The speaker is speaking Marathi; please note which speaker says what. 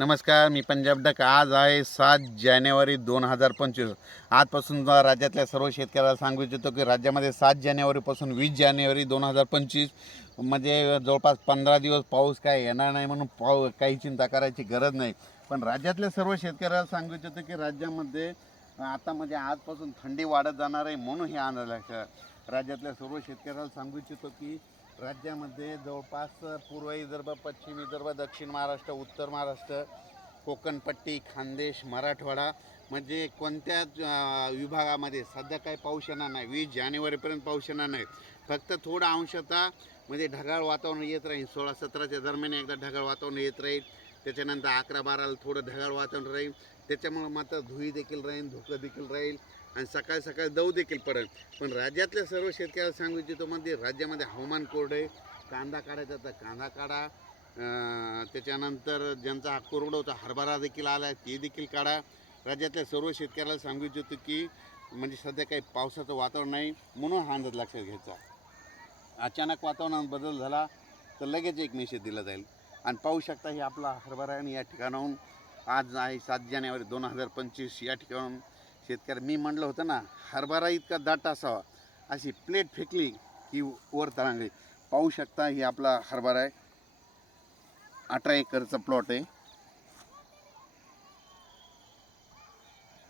Speaker 1: नमस्कार मी पंजाब डक आज आहे सात जानेवारी दोन हजार पंचवीस आजपासून राज्यातल्या सर्व शेतकऱ्याला सांगू इच्छितो की राज्यामध्ये सात जानेवारीपासून वीस जानेवारी दोन हजार पंचवीस म्हणजे जवळपास पंधरा दिवस पाऊस काय येणार नाही म्हणून पाऊ काही चिंता करायची गरज नाही पण राज्यातल्या सर्व शेतकऱ्याला सांगू इच्छितो की राज्यामध्ये आता म्हणजे आजपासून थंडी वाढत जाणार आहे म्हणून हे आणायला राज्यातल्या सर्व शेतकऱ्याला सांगू इच्छितो की राज्यामध्ये जवळपास पूर्व विदर्भ पश्चिम विदर्भ दक्षिण महाराष्ट्र उत्तर महाराष्ट्र कोकणपट्टी खानदेश मराठवाडा म्हणजे कोणत्याच विभागामध्ये सध्या काही पाऊस येणार नाही वीस जानेवारीपर्यंत पाऊस येणार नाही फक्त थोडा अंशता म्हणजे ढगाळ वातावरण येत राहील सोळा सतराच्या दरम्यान एकदा ढगाळ वातावरण येत राहील त्याच्यानंतर अकरा बाराला थोडं ढगाळ वातावरण राहील त्याच्यामुळं मात्र धुई देखील राहील धुकं देखील राहील आणि सकाळी सकाळी दव देखील पडेल पण राज्यातल्या सर्व शेतकऱ्याला सांगू इच्छितो म्हणजे राज्यामध्ये हवामान कोरडं आहे कांदा काढायचा तर कांदा काढा त्याच्यानंतर ज्यांचा हा कोरडा होता हरभरा देखील आला आहे ते देखील काढा राज्यातल्या सर्व शेतकऱ्याला सांगू इच्छितो की म्हणजे सध्या काही पावसाचं वातावरण नाही म्हणून हा अंदाज लक्षात घ्यायचा अचानक वातावरणात बदल झाला तर लगेच एक मेसेज दिला जाईल आणि पाहू शकता हे आपला हरभरा आणि या ठिकाणाहून आज आहे सात जानेवारी दोन हजार पंचवीस या ठिकाणाहून शेतकरी मी म्हणलं होतं ना हरभरा इतका दाट असावा अशी प्लेट फेकली की वर तरांगली पाहू शकता हे आपला हरभरा आहे अठरा एकरचा प्लॉट आहे